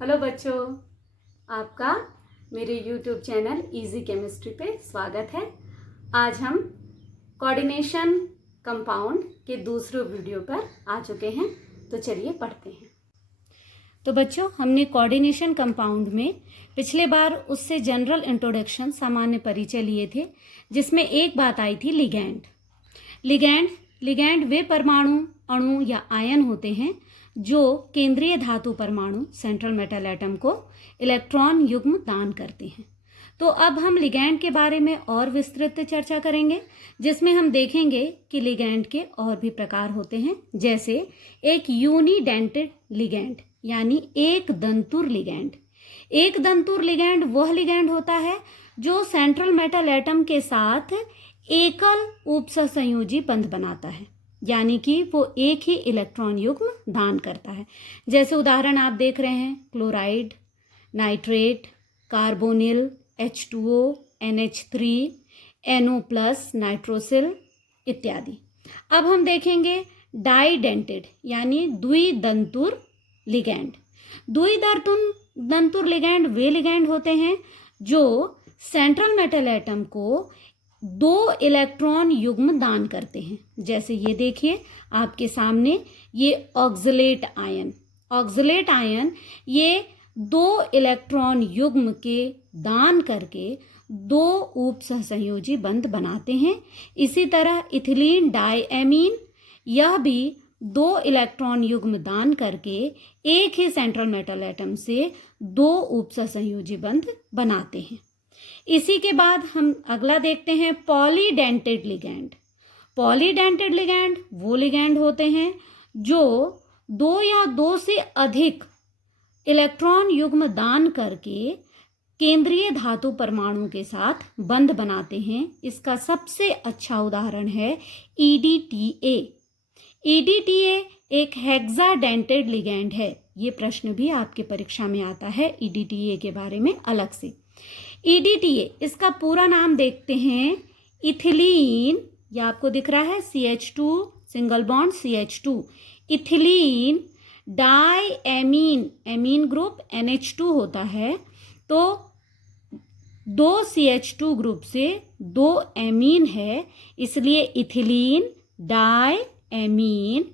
Hello बच्चों, आपका मेरे YouTube चैनल इजी केमिस्ट्री पे स्वागत है। आज हम कोऑर्डिनेशन कंपाउंड के दूसरे वीडियो पर आ चुके हैं, तो चलिए पढ़ते हैं। तो बच्चों, हमने कोऑर्डिनेशन कंपाउंड में पिछले बार उससे जनरल इंट्रोडक्शन सामान्य परिचय लिए थे, जिसमें एक बात आई थी लिगैंड वे परमाणु, अणु या आयन होते हैं जो केंद्रीय धातु परमाणु सेंट्रल मेटल एटम को इलेक्ट्रॉन युग्म दान करते हैं। तो अब हम लिगैंड के बारे में और विस्तृत चर्चा करेंगे, जिसमें हम देखेंगे कि लिगैंड के और भी प्रकार होते हैं, जैसे एक यूनिडेंटेड लिगैंड यानी एक दंतुर लिगैंड। एक दंतुर लिगैंड वह लिगैंड होता है जो सेंट्रल मेटल एटम के साथ एकल उपसंयोजी बंध बनाता है, यानी कि वो एक ही इलेक्ट्रॉन युग्म दान करता है। जैसे उदाहरण आप देख रहे हैं, chloride, nitrate, carbonyl, H2O, NH3, NO+, nitrosyl इत्यादि। अब हम देखेंगे डाइडेंटेड यानी द्विदंतुर लिगैंड। द्विदंतुर लिगैंड वे लिगैंड होते हैं जो सेंट्रल मेटल एटम को 2 इलेक्ट्रॉन युग्म दान करते हैं। जैसे ये देखिए आपके सामने, ये ऑक्सलेट आयन ये 2 इलेक्ट्रॉन युग्म के दान करके 2 उपसहसंयोजी बंध बनाते हैं। इसी तरह इथिलीन डायएमीन, यह भी 2 इलेक्ट्रॉन युग्म दान करके एक ही सेंट्रल मेटल एटम से 2 उपसहसंयोजी बंध बनाते हैं। इसी के बाद हम अगला देखते हैं पॉलीडेंटेड लिगैंड। पॉलीडेंटेड लिगैंड वो लिगैंड होते हैं जो 2 या 2 से अधिक इलेक्ट्रॉन युग्म दान करके केंद्रीय धातु परमाणु के साथ बंध बनाते हैं। इसका सबसे अच्छा उदाहरण है EDTA। EDTA एक हेक्साडेंटेड लिगैंड है। ये प्रश्न भी आपके परीक्षा में आता है EDTA के बारे में अलग से। EDTA इसका पूरा नाम देखते हैं, इथिलीन, ये आपको दिख रहा है CH2 single bond CH2, ethylene diamine, amine group NH2 होता है, तो 2 CH2 ग्रुप से 2 एमीन है, इसलिए इथिलीन डायएमीन।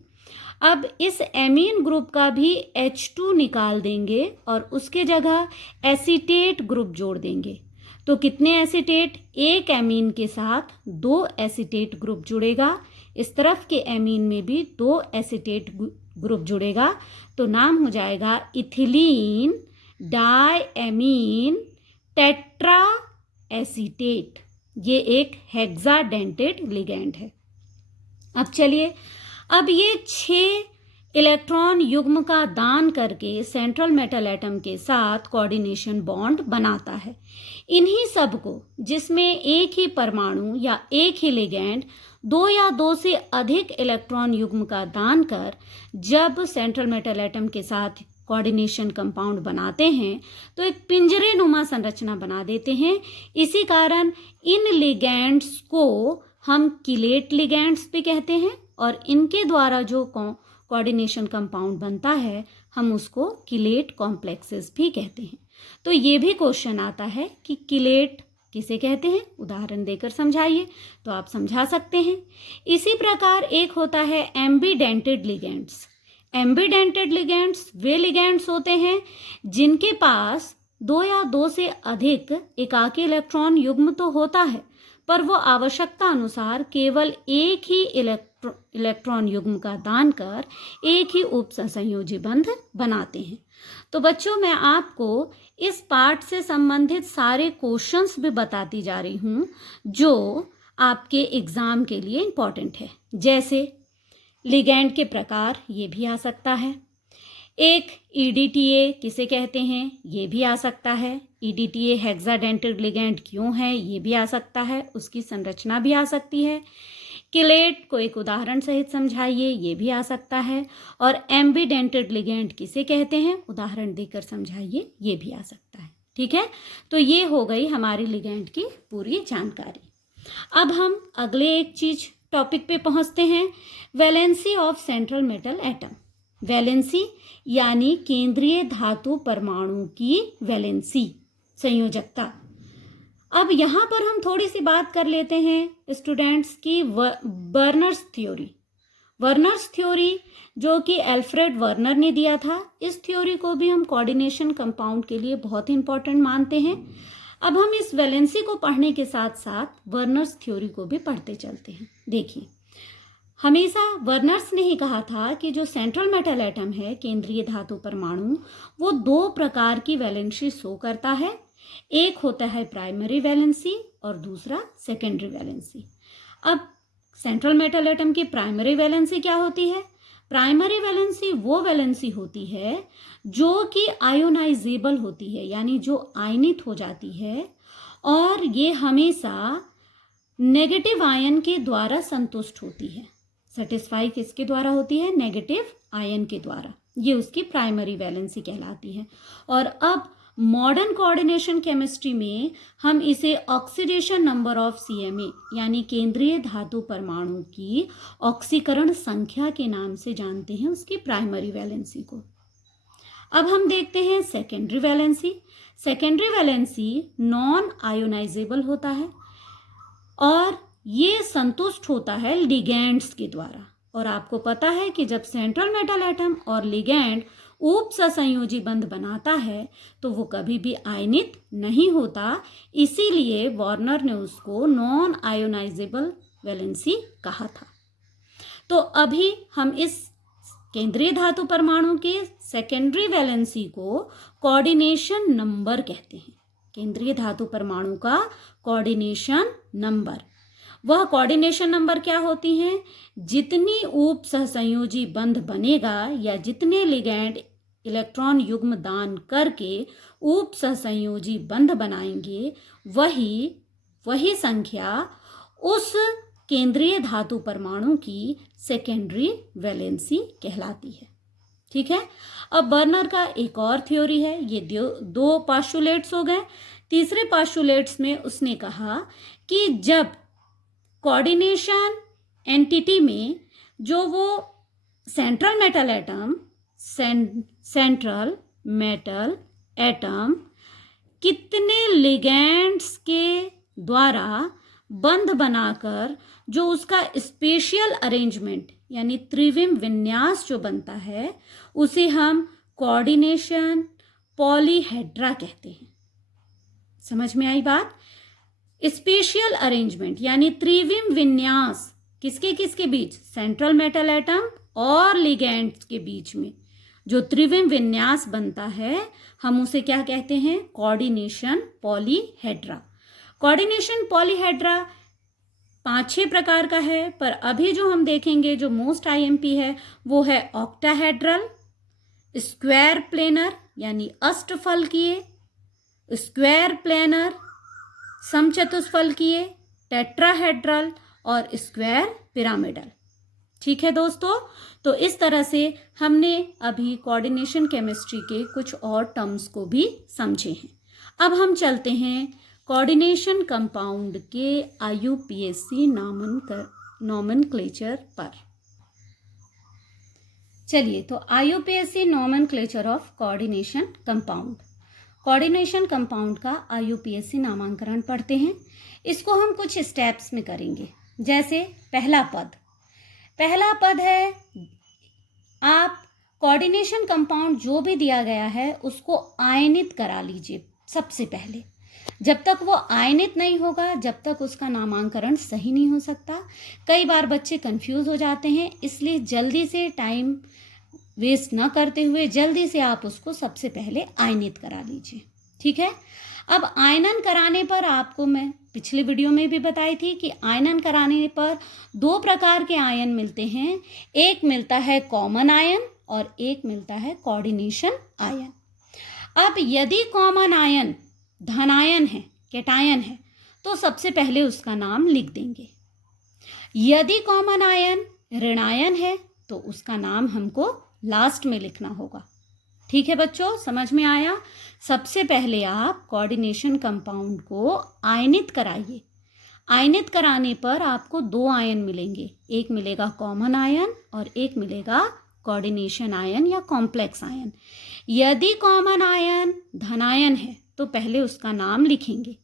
अब इस एमीन ग्रुप का भी H2 निकाल देंगे और उसके जगह एसीटेट ग्रुप जोड़ देंगे। तो कितने एसीटेट? एक एमीन के साथ 2 एसीटेट ग्रुप जुड़ेगा। इस तरफ के एमीन में भी 2 एसीटेट ग्रुप जुड़ेगा, तो नाम हो जाएगा इथिलीन डायएमीन टेट्रा एसीटेट। ये एक हेक्साडेंटेड लिगैंड है। अब चलिए, अब ये 6 इलेक्ट्रॉन युग्म का दान करके सेंट्रल मेटल एटम के साथ कोऑर्डिनेशन बॉन्ड बनाता है। इन्हीं सब को, जिसमें एक ही परमाणु या एक ही लिगैंड 2 या 2 से अधिक इलेक्ट्रॉन युग्म का दान कर जब सेंट्रल मेटल एटम के साथ कोऑर्डिनेशन कंपाउंड बनाते हैं तो एक पिंजरे नुमा संरचना बना देते हैं। इसी कारण इन लिगैंड्स को हम किलेट लिगैंड्स भी कहते हैं, और इनके द्वारा जो कोऑर्डिनेशन कंपाउंड बनता है हम उसको किलेट कॉम्प्लेक्सेस भी कहते हैं। तो ये भी क्वेश्चन आता है कि किलेट किसे कहते हैं, उदाहरण देकर समझाइए, तो आप समझा सकते हैं। इसी प्रकार एक होता है एम्बीडेंटेड लिगैंड्स। एम्बीडेंटेड लिगैंड्स वे लिगैंड्स होते हैं जिनके पास 2 या 2 से अधिक एकाकी इलेक्ट्रॉन युग्म तो होता है, पर वो आवश्यकता अनुसार केवल एक ही इलेक्ट्रॉन युग्म का दान कर एक ही उपसंयोजी बंध बनाते हैं। तो बच्चों, मैं आपको इस पार्ट से संबंधित सारे क्वेश्चंस भी बताती जा रही हूँ जो आपके एग्जाम के लिए इम्पोर्टेंट है। जैसे लिगैंड के प्रकार, ये भी आ सकता है। एक EDTA किसे कहते हैं, ये भी आ सकता है। EDTA हेक्साडेंटेड लिगैंड क्यों है, ये भी आ सकता है। उसकी संरचना भी आ सकती है। किलेट को एक उदाहरण सहित समझाइए, ये भी आ सकता है। और एम्बीडेंटेड लिगैंड किसे कहते हैं, उदाहरण देकर समझाइए, ये भी आ सकता है। ठीक है, तो ये हो गई हमारी लिगैंड की पूरी जानकारी। अब हम अगले एक चीज टॉपिक पे पहुंचते हैं, valency of central metal atom. Valency यानी केंद्रीय धातु परमाणु की वैलेंसी, संयोजकता। अब यहाँ पर हम थोड़ी सी बात कर लेते हैं स्टूडेंट्स की वर्नर्स थ्योरी। वर्नर्स थ्योरी जो कि एल्फ्रेड वर्नर ने दिया था, इस थ्योरी को भी हम कोऑर्डिनेशन कंपाउंड के लिए बहुत इंपॉर्टेंट मानते हैं। अब हम इस वैलेंसी को पढ़ने के साथ साथ वर्नर्स थ्योरी को भी पढ़ते चलते हैं। देखिए, हमेशा वर्नर्स ने ही कहा था कि जो सेंट्रल मेटल एटम है, केंद्रीय धातु परमाणु, वो दो प्रकार की वैलेंसी शो करता है। एक होता है प्राइमरी वैलेंसी और दूसरा सेकेंडरी वैलेंसी। अब सेंट्रल मेटल एटम की प्राइमरी वैलेंसी क्या होती है? प्राइमरी वैलेंसी वो वैलेंसी होती है जो कि आयोनाइजेबल होती है, यानी जो आयनित हो जाती है, और ये हमेशा नेगेटिव आयन के द्वारा संतुष्ट होती है। सेटिस्फाई किसके द्वारा होती है? नेगेटिव आयन के द्वारा। ये उसकी प्राइमरी वैलेंसी कहलाती है। और अब मॉडर्न कोऑर्डिनेशन केमिस्ट्री में हम इसे ऑक्सीडेशन नंबर ऑफ CMe यानी केंद्रीय धातु परमाणु की ऑक्सीकरण संख्या के नाम से जानते हैं, उसकी प्राइमरी वैलेंसी को। अब हम देखते हैं secondary valency. Secondary valency non ionisable होता है और ये संतुष्ट होता है लिगैंड्स के द्वारा। और आपको पता है कि जब सेंट्रल मेटल एटम और लिगैंड उप सहसंयोजी बंध बनाता है तो वो कभी भी आयनित नहीं होता, इसीलिए वार्नर ने उसको नॉन आयोनाइजेबल वैलेंसी कहा था। तो अभी हम इस केंद्रीय धातु परमाणु के सेकेंडरी वैलेंसी को कोऑर्डिनेशन नंबर कहते हैं। केंद्रीय धातु परमाणु का कोऑर्डिनेशन नंबर, वह कोऑर्डिनेशन नंबर क्या होती हैं? जितनी उप सहसंयोजी बंध बनेगा या जितने लिगैंड इलेक्ट्रॉन युग्म दान करके उप सहसंयोजी बंध बनाएंगे, वही संख्या उस केंद्रीय धातु परमाणु की सेकेंडरी वैलेंसी कहलाती है। ठीक है। अब बर्नर का एक और थ्योरी है। ये दो पास्टुलेट्स हो गए। तीसरे पास्टुलेट्स में उसने कहा कि जब कोऑर्डिनेशन एंटिटी में जो वो सेंट्रल मेटल एटम कितने लिगैंड्स के द्वारा बंध बनाकर जो उसका स्पेशियल अरेंजमेंट यानी त्रिविम विन्यास जो बनता है, उसे हम कोऑर्डिनेशन पॉलीहेड्रा कहते हैं। समझ में आई बात? स्पेशियल अरेंजमेंट यानी त्रिविम विन्यास किसके किसके बीच? सेंट्रल मेटल एटम और लिगैंड्स के बीच में जो त्रिविम विन्यास बनता है, हम उसे क्या कहते हैं? Coordination polyhedra. कोऑर्डिनेशन पॉलीहेड्रा 5-6 प्रकार का है, पर अभी जो हम देखेंगे जो मोस्ट IMP है वो है ऑक्टाहेड्रल, स्क्वायर प्लेनर यानी अष्टफलकीय, स्क्वायर प्लेनर समचतुष्फलकीय, टेट्राहेड्रल और स्क्वायर पिरामिडल। ठीक है दोस्तों, तो इस तरह से हमने अभी कोऑर्डिनेशन केमिस्ट्री के कुछ और टर्म्स को भी समझे हैं। अब हम चलते हैं कोऑर्डिनेशन कंपाउंड के IUPAC नॉमेनक्लेचर पर। चलिए, तो IUPAC nomenclature of coordination compound. Coordination compound का IUPAC नामांकन पढ़ते हैं। इसको हम कुछ स्टेप्स में करेंगे। जैसे पहला पद है, आप कोऑर्डिनेशन कंपाउंड जो भी दिया गया है उसको आयनित करा लीजिए सबसे पहले। जब तक वो आयनित नहीं होगा, जब तक उसका नामांकन सही नहीं हो सकता। कई बार बच्चे कंफ्यूज हो जाते हैं, इसलिए जल्दी से टाइम वेस्ट न करते हुए जल्दी से आप उसको सबसे पहले आयनित करा लीजिए। ठीक है। अब आयनन कराने पर आपको मैं पिछले वीडियो में भी बताई थी कि आयनन कराने पर 2 प्रकार के आयन मिलते हैं। एक मिलता है कॉमन आयन और एक मिलता है कोऑर्डिनेशन आयन। अब यदि कॉमन आयन धनायन है, कैटायन है, तो सबसे पहले उसका नाम लिख देंगे। यदि कॉमन आयन ऋणायन है तो उसका नाम हमको लास्ट में लिखना होगा। ठीक है बच्चों, समझ में आया? सबसे पहले आप कोऑर्डिनेशन कंपाउंड को आयनित कराइए। आयनित कराने पर आपको 2 आयन मिलेंगे, एक मिलेगा कॉमन आयन और एक मिलेगा कोऑर्डिनेशन आयन या कॉम्प्लेक्स आयन। यदि कॉमन आयन धनायन है तो पहले उसका नाम लिखेंगे,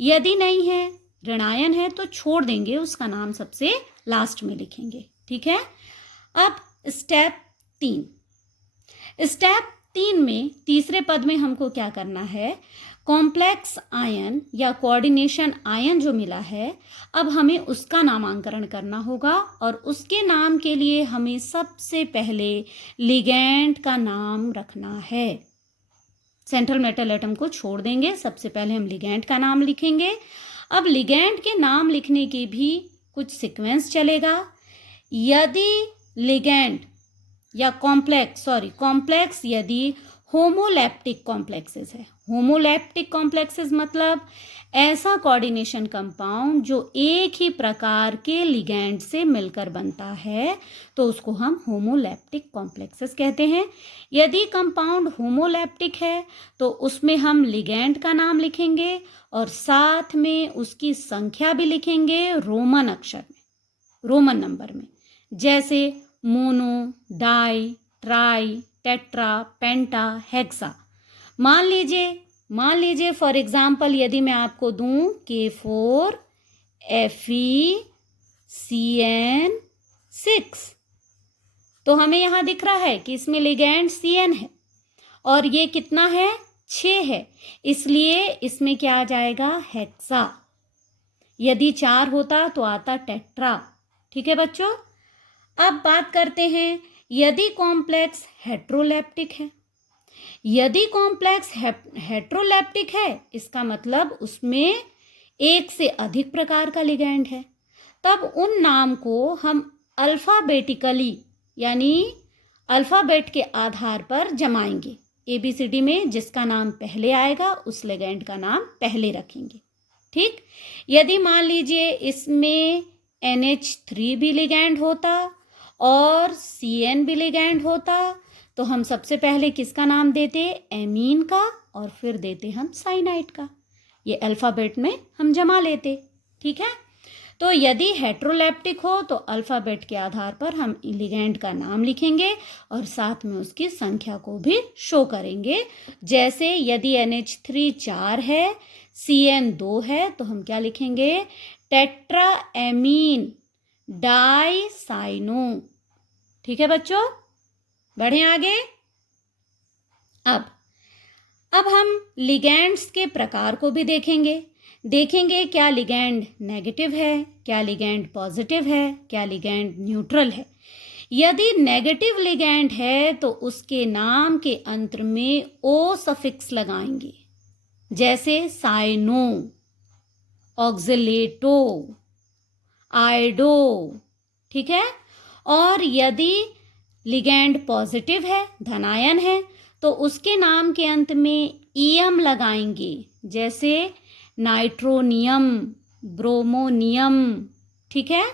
यदि नहीं है ऋणायन है तो छोड़ देंगे, उसका नाम सबसे लास्ट में लिखेंगे। ठीक है। अब स्टेप 3 में तीसरे पद में हमको क्या करना है, कॉम्प्लेक्स आयन या कोऑर्डिनेशन आयन जो मिला है, अब हमें उसका नामांकन करना होगा और उसके नाम के लिए हमें सबसे पहले लिगैंड का नाम रखना है। सेंट्रल मेटल एटम को छोड़ देंगे, सबसे पहले हम लिगैंड का नाम लिखेंगे। अब लिगैंड के नाम लिखने की भी कुछ सीक्वेंस चलेगा। यदि लिगैंड या कॉम्प्लेक्स यदि होमोलैप्टिक कॉम्प्लेक्सेस है, होमोलैप्टिक कॉम्प्लेक्सेस मतलब ऐसा कोऑर्डिनेशन कंपाउंड जो एक ही प्रकार के लिगैंड से मिलकर बनता है, तो उसको हम होमोलैप्टिक कॉम्प्लेक्सेस कहते हैं। यदि कंपाउंड होमोलैप्टिक है तो उसमें हम लिगैंड का नाम लिखेंगे और साथ में उसकी संख्या भी लिखेंगे रोमन अक्षर में, रोमन नंबर में, जैसे मोनो, डाई, ट्राई, टेट्रा, पेंटा, हेक्सा। मान लीजिए फॉर एग्जाम्पल यदि मैं आपको दूं K4 FeCN6, तो हमें यहां दिख रहा है कि इसमें लिगैंड CN है और ये कितना है, 6 है, इसलिए इसमें क्या आ जाएगा, हेक्सा। यदि 4 होता तो आता टेट्रा। ठीक है बच्चों। अब बात करते हैं यदि कॉम्प्लेक्स हेट्रोलैप्टिक है। यदि कॉम्प्लेक्स हेट्रोलैप्टिक है इसका मतलब उसमें एक से अधिक प्रकार का लिगैंड है, तब उन नाम को हम अल्फाबेटिकली यानी अल्फाबेट के आधार पर जमाएंगे। ABCD में जिसका नाम पहले आएगा उस लिगैंड का नाम पहले रखेंगे। ठीक। यदि मान लीजिए इसमें NH3 भी लिगैंड होता और CN भी लिगैंड होता, तो हम सबसे पहले किसका नाम देते, एमीन का, और फिर देते हम साइनाइड का। ये अल्फाबेट में हम जमा लेते। ठीक है। तो यदि हेट्रोलैप्टिक हो तो अल्फाबेट के आधार पर हम लिगैंड का नाम लिखेंगे और साथ में उसकी संख्या को भी शो करेंगे। जैसे यदि NH3 4 है, CN 2 है, तो हम क्या लिखेंगे, टेट्रा एमीन डाइसाइनो। ठीक है बच्चों, बढ़े आगे। अब हम लिगैंड्स के प्रकार को भी देखेंगे क्या लिगैंड नेगेटिव है, क्या लिगैंड पॉजिटिव है, क्या लिगैंड न्यूट्रल है। यदि नेगेटिव लिगैंड है तो उसके नाम के अंत में O सफिक्स लगाएंगे, जैसे साइनो, ऑक्सिलेटो, आइडो। ठीक है। और यदि लिगैंड पॉजिटिव है, धनायन है, तो उसके नाम के अंत में EM लगाएंगे, जैसे नाइट्रोनियम, ब्रोमोनियम। ठीक है।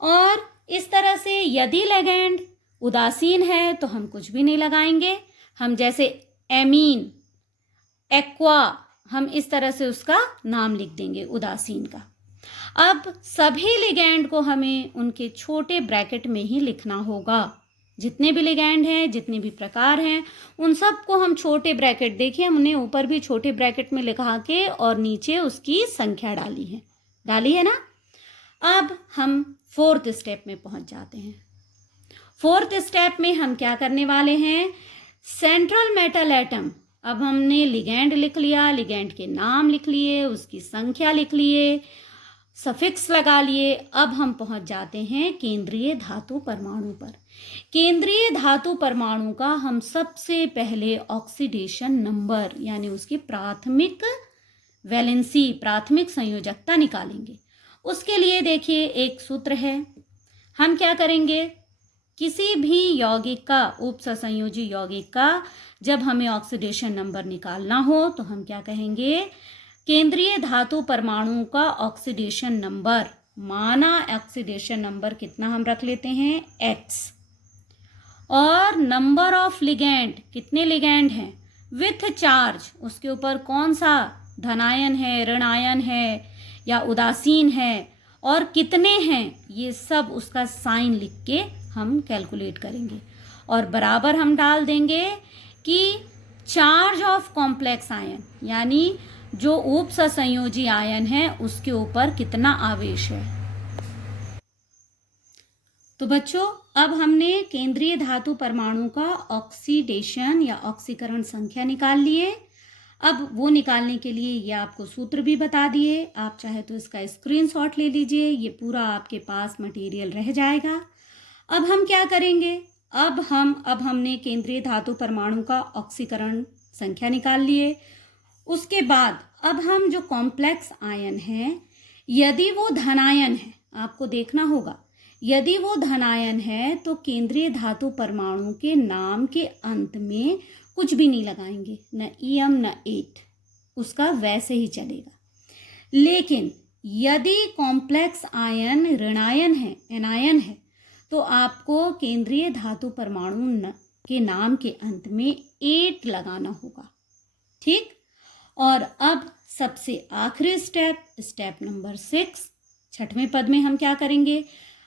और इस तरह से यदि लिगैंड उदासीन है तो हम कुछ भी नहीं लगाएंगे, हम जैसे एमीन, एक्वा, हम इस तरह से उसका नाम लिख देंगे उदासीन का। अब सभी लिगैंड को हमें उनके छोटे ब्रैकेट में ही लिखना होगा। जितने भी लिगैंड हैं, जितने भी प्रकार हैं, उन सब को हम छोटे ब्रैकेट, देखिए हमने ऊपर भी छोटे ब्रैकेट में लिखा के और नीचे उसकी संख्या डाली है ना। अब हम 4th स्टेप में पहुंच जाते हैं। 4th स्टेप में हम क्या करने वाले हैं, सेंट्रल मेटल एटम। अब हमने लिगैंड लिख लिया, लिगैंड के नाम लिख लिए, उसकी संख्या लिख लिए, सफिक्स लगा लिए। अब हम पहुंच जाते हैं केंद्रीय धातु परमाणु पर। केंद्रीय धातु परमाणु का हम सबसे पहले ऑक्सीडेशन नंबर यानी उसकी प्राथमिक वैलेंसी, प्राथमिक संयोजकता निकालेंगे। उसके लिए देखिए एक सूत्र है। हम क्या करेंगे, किसी भी यौगिक का, उपसंयोजी यौगिक का जब हमें ऑक्सीडेशन नंबर निकालना हो तो हम क्या कहेंगे, केंद्रीय धातु परमाणु का ऑक्सीडेशन नंबर, माना ऑक्सीडेशन नंबर कितना हम रख लेते हैं, X, और नंबर ऑफ लिगैंड, कितने लिगैंड हैं विथ चार्ज, उसके ऊपर कौन सा धनायन है, ऋणायन है या उदासीन है, और कितने हैं, ये सब उसका साइन लिख के हम कैलकुलेट करेंगे। और बराबर हम डाल देंगे कि चार्ज ऑफ कॉम्प्लेक्स आयन, यानी जो उप सहसंयोजी आयन है उसके ऊपर कितना आवेश है। तो बच्चों, अब हमने केंद्रीय धातु परमाणु का ऑक्सीडेशन या ऑक्सीकरण संख्या निकाल लिए। अब वो निकालने के लिए ये आपको सूत्र भी बता दिए। आप चाहे तो इसका स्क्रीनशॉट ले लीजिए, ये पूरा आपके पास मटेरियल रह जाएगा। अब हम क्या करेंगे, अब हमने केंद्रीय धातु परमाणु का ऑक्सीकरण संख्या निकाल लिए। उसके बाद अब हम जो कॉम्प्लेक्स आयन है, यदि वो धनायन है, आपको देखना होगा, यदि वो धनायन है तो केंद्रीय धातु परमाणु के नाम के अंत में कुछ भी नहीं लगाएंगे, न ईएम न एट, उसका वैसे ही चलेगा। लेकिन यदि कॉम्प्लेक्स आयन ऋणायन है, एनायन है, तो आपको केंद्रीय धातु परमाणु के नाम के अंत में एट लगाना होगा। ठीक। और अब सबसे आखिरी स्टेप नंबर 6, छठवें पद में हम क्या करेंगे,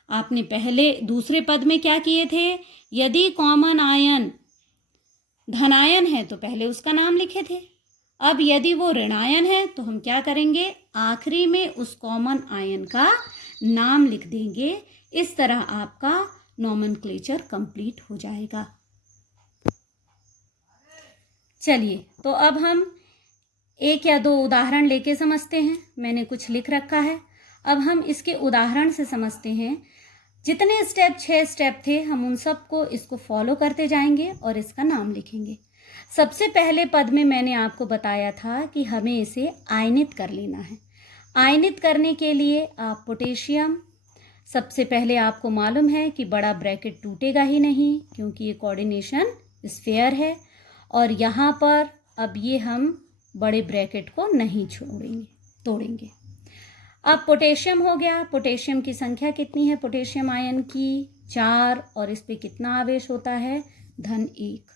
आपने पहले दूसरे पद में क्या किए थे, यदि कॉमन आयन धनायन है तो पहले उसका नाम लिखे थे। अब यदि वो ऋणायन है तो हम क्या करेंगे, आखिरी में उस कॉमन आयन का नाम लिख देंगे। इस तरह आपका नोमेनक्लेचर कंप्लीट हो जाएगा। चलिए, तो अब हम एक या दो उदाहरण लेके समझते हैं। मैंने कुछ लिख रखा है, अब हम इसके उदाहरण से समझते हैं। जितने स्टेप 6 स्टेप थे, हम उन सबको इसको फॉलो करते जाएंगे और इसका नाम लिखेंगे। सबसे पहले पद में मैंने आपको बताया था कि हमें इसे आयनित कर लेना है। आयनित करने के लिए आप पोटेशियम, सबसे पहले आपको मालूम है कि बड़ा ब्रैकेट टूटेगा ही नहीं क्योंकि ये कोऑर्डिनेशन स्फीयर है, और यहाँ पर अब ये हम बड़े ब्रैकेट को नहीं तोड़ेंगे। अब पोटेशियम हो गया। पोटेशियम की संख्या कितनी है पोटेशियम आयन की, 4, और इस पे कितना आवेश होता है, धन 1।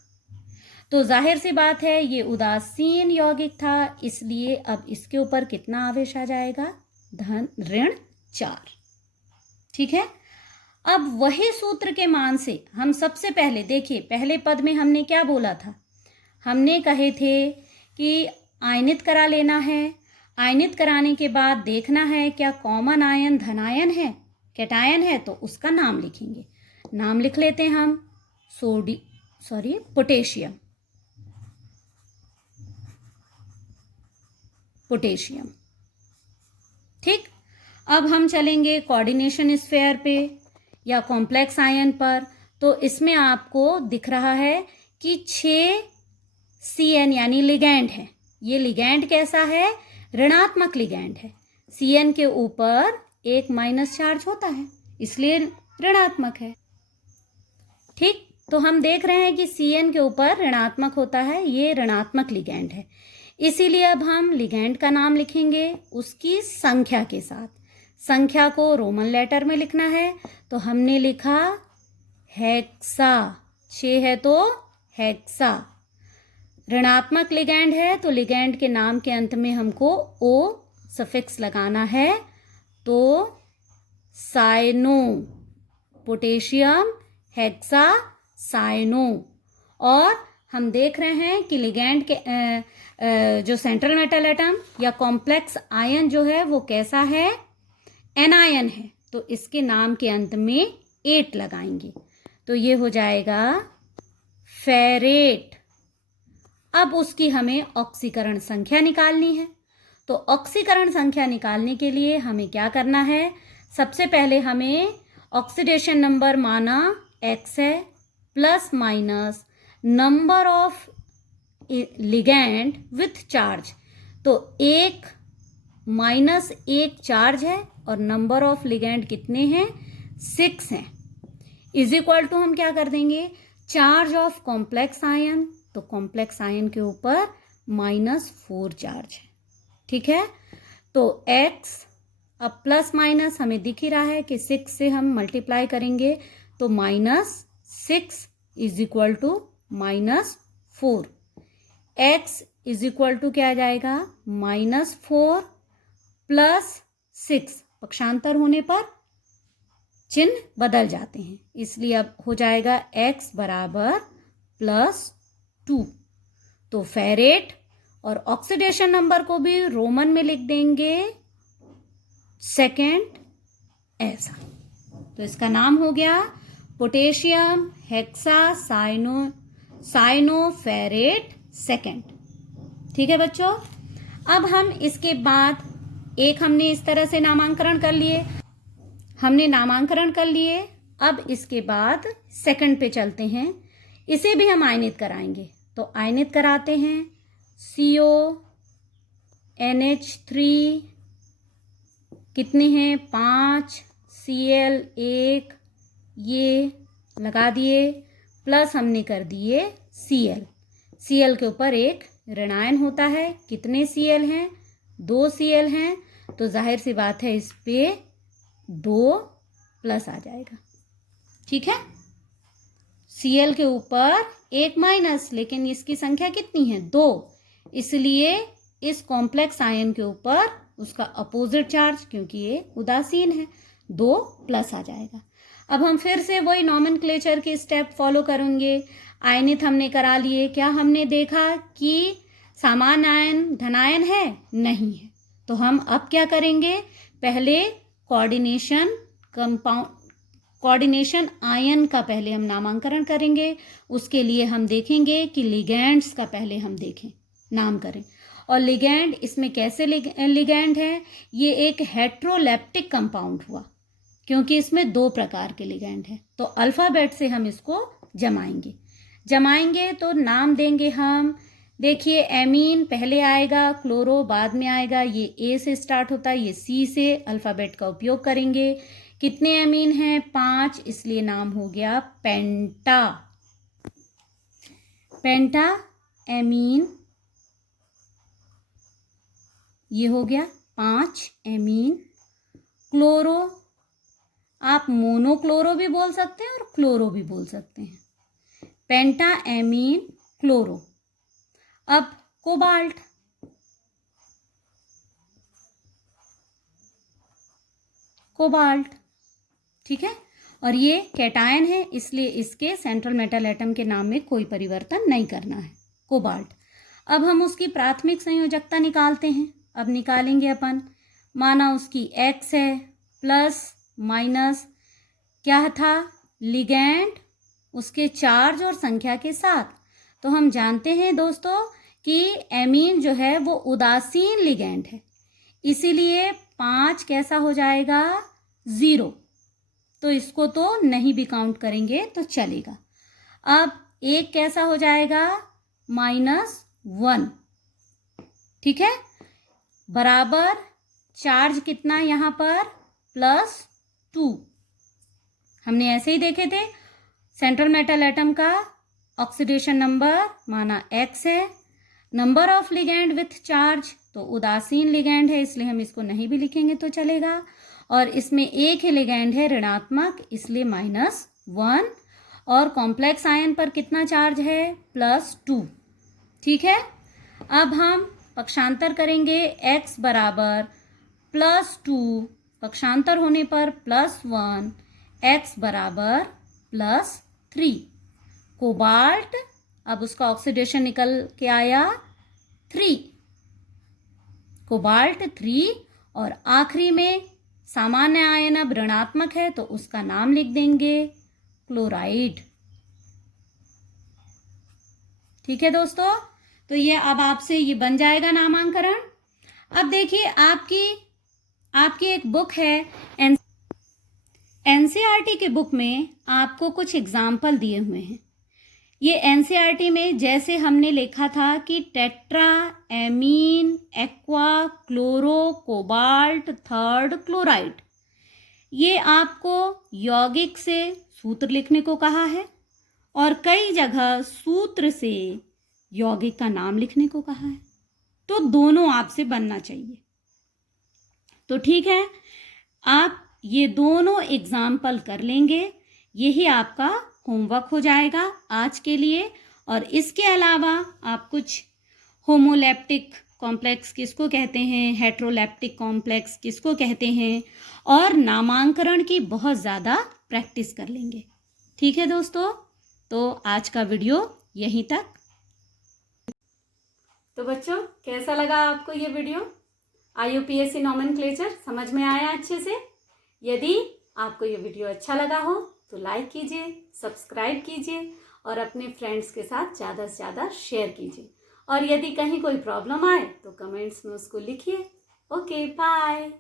तो जाहिर सी बात है ये उदासीन यौगिक था, इसलिए अब इसके ऊपर कितना आवेश आ जाएगा, ऋण 4। ठीक है। अब वही सूत्र के मान से हम सबसे पहले देखिए, पहले पद में हमने क्या बोला था, हमने कहे थे कि आयनित करा लेना है। आयनित कराने के बाद देखना है क्या कॉमन आयन धनायन है, कैटायन है, तो उसका नाम लिखेंगे। नाम लिख लेते हैं हम पोटेशियम। ठीक। अब हम चलेंगे कोऑर्डिनेशन स्फीयर पे या कॉम्प्लेक्स आयन पर। तो इसमें आपको दिख रहा है कि 6 CN यानी लिगैंड है। ये लिगैंड कैसा है, ऋणात्मक लिगैंड है। CN के ऊपर एक माइनस चार्ज होता है, इसलिए ऋणात्मक है। ठीक। तो हम देख रहे हैं कि CN के ऊपर ऋणात्मक होता है, ये ऋणात्मक लिगैंड है। इसीलिए अब हम लिगैंड का नाम लिखेंगे उसकी संख्या के साथ। संख्या को रोमन लेटर में लिखना है, तो हमने लिखा हेक्सा। 6 है तो हेक्सा। ऋणात्मक लिगैंड है तो लिगैंड के नाम के अंत में हमको O सफिक्स लगाना है, तो साइनो, पोटेशियम हेक्सा साइनो। और हम देख रहे हैं कि लिगैंड के जो सेंट्रल मेटल एटम या कॉम्प्लेक्स आयन जो है वो कैसा है, एनायन है, तो इसके नाम के अंत में 8 लगाएंगे, तो ये हो जाएगा फेरेट। अब उसकी हमें ऑक्सीकरण संख्या निकालनी है। तो ऑक्सीकरण संख्या निकालने के लिए हमें क्या करना है, सबसे पहले हमें ऑक्सीडेशन नंबर माना X है, plus minus number of ligand with charge. तो 1 माइनस 1 चार्ज है और नंबर ऑफ लिगैंड कितने हैं, 6 हैं, इज इक्वल टू हम क्या कर देंगे, चार्ज ऑफ कॉम्प्लेक्स आयन, तो कॉम्प्लेक्स आयन के ऊपर -4 चार्ज है। ठीक है। तो X अब प्लस माइनस हमें दिख ही रहा है कि 6 से हम मल्टीप्लाई करेंगे तो -6 is equal to -4। X is equal to क्या आ जाएगा, -4 + 6, पक्षांतर होने पर चिन्ह बदल जाते हैं, इसलिए अब हो जाएगा x बराबर +2। तो फेरेट और ऑक्सीडेशन नंबर को भी रोमन में लिख देंगे सेकेंड ऐसा। तो इसका नाम हो गया पोटेशियम हेक्सा साइनोफेरेट सेकेंड। ठीक है बच्चों, अब हम इसके बाद एक हमने इस तरह से नामांकन कर लिए, अब इसके बाद सेकंड पे चलते हैं। इसे भी हम आयनित कराएंगे, तो आयनित कराते हैं CONH3 कितने हैं 5, Cl 1 ये लगा दिए, प्लस हमने कर दिए Cl के ऊपर एक ऋणायन होता है, कितने Cl हैं 2 Cl हैं, तो जाहिर सी बात है इस पे 2 प्लस आ जाएगा। ठीक है, Cl के ऊपर 1 माइनस, लेकिन इसकी संख्या कितनी है 2, इसलिए इस कॉम्प्लेक्स आयन के ऊपर उसका अपोजिट चार्ज, क्योंकि ये उदासीन है, 2 प्लस आ जाएगा। अब हम फिर से वही नॉमेनक्लेचर के स्टेप फॉलो करेंगे। आयनित हमने करा लिए, क्या हमने देखा कि समान आयन धनायन है, नहीं है, तो हम अब क्या करेंगे, पहले कोऑर्डिनेशन आयन का पहले हम नामांकन करेंगे। उसके लिए हम देखेंगे कि लिगैंड्स का पहले हम देखें, नाम करें। और लिगैंड इसमें कैसे लिगैंड है, ये एक हेट्रोलेप्टिक कंपाउंड हुआ, क्योंकि इसमें 2 प्रकार के लिगैंड हैं। तो अल्फाबेट से हम इसको जमाएंगे तो नाम देंगे हम, देखिए एमीन पहले आएगा, क्लोरो बाद में आएगा, ये ए से स्टार्ट होता है, ये सी से, अल्फाबेट का उपयोग करेंगे। कितने एमीन हैं 5, इसलिए नाम हो गया पेंटा एमीन, ये हो गया 5 एमीन। क्लोरो आप मोनोक्लोरो भी बोल सकते हैं और क्लोरो भी बोल सकते हैं, पेंटा एमीन क्लोरो। अब कोबाल्ट, ठीक है, और ये कैटायन है, इसलिए इसके सेंट्रल मेटल एटम के नाम में कोई परिवर्तन नहीं करना है, कोबाल्ट। अब हम उसकी प्राथमिक संयोजकता निकालते हैं। अब निकालेंगे अपन, माना उसकी X है, प्लस माइनस क्या था लिगैंड, उसके चार्ज और संख्या के साथ। तो हम जानते हैं दोस्तों कि एमीन जो है वो उदासीन लिगैंड है, इसीलिए 5 कैसा हो जाएगा 0, तो इसको तो नहीं भी काउंट करेंगे तो चलेगा। अब 1 कैसा हो जाएगा -1, ठीक है, बराबर चार्ज कितना यहाँ पर +2। हमने ऐसे ही देखे थे, सेंट्रल मेटल एटम का ऑक्सीडेशन नंबर माना X है, number of ligand with charge तो उदासीन लिगैंड है, इसलिए हम इसको नहीं भी लिखेंगे तो चलेगा, और इसमें एक ही लिगैंड है ऋणात्मक, इसलिए -1, और कॉम्प्लेक्स आयन पर कितना चार्ज है +2। ठीक है, अब हम पक्षांतर करेंगे, X बराबर +2, पक्षांतर होने पर +1, X बराबर +3। कोबाल्ट, अब उसका ऑक्सीडेशन निकल के आया 3, कोबाल्ट 3, और आखिरी में सामान्य आयन अब ऋणात्मक है तो उसका नाम लिख देंगे क्लोराइड। ठीक है दोस्तों, तो ये अब आपसे ये बन जाएगा नामांकन। अब देखिए आपकी एक बुक है एनसीईआरटी के बुक में आपको कुछ एग्जाम्पल दिए हुए हैं। ये एनसीईआरटी में जैसे हमने लिखा था कि tetra amine aqua chloro cobalt third chloride, ये आपको यौगिक से सूत्र लिखने को कहा है और कई जगह सूत्र से यौगिक का नाम लिखने को कहा है, तो दोनों आपसे बनना चाहिए। तो ठीक है, आप ये दोनों एग्जाम्पल कर लेंगे, यही आपका होमवर्क हो जाएगा आज के लिए। और इसके अलावा आप कुछ होमोलैप्टिक कॉम्प्लेक्स किसको कहते हैं, हेट्रोलैप्टिक कॉम्प्लेक्स किसको कहते हैं, और नामांकरण की बहुत ज़्यादा प्रैक्टिस कर लेंगे। ठीक है दोस्तों, तो आज का वीडियो यहीं तक। तो बच्चों, कैसा लगा आपको ये वीडियो? IUPAC नोमेनक्लेचर समझ में आया अच्छे से? यदि आपको ये वीडियो अच्छा लगा हो तो लाइक कीजिए, सब्सक्राइब कीजिए और अपने फ्रेंड्स के साथ ज़्यादा से ज़्यादा शेयर कीजिए। और यदि कहीं कोई प्रॉब्लम आए तो कमेंट्स में उसको लिखिए। Okay, bye.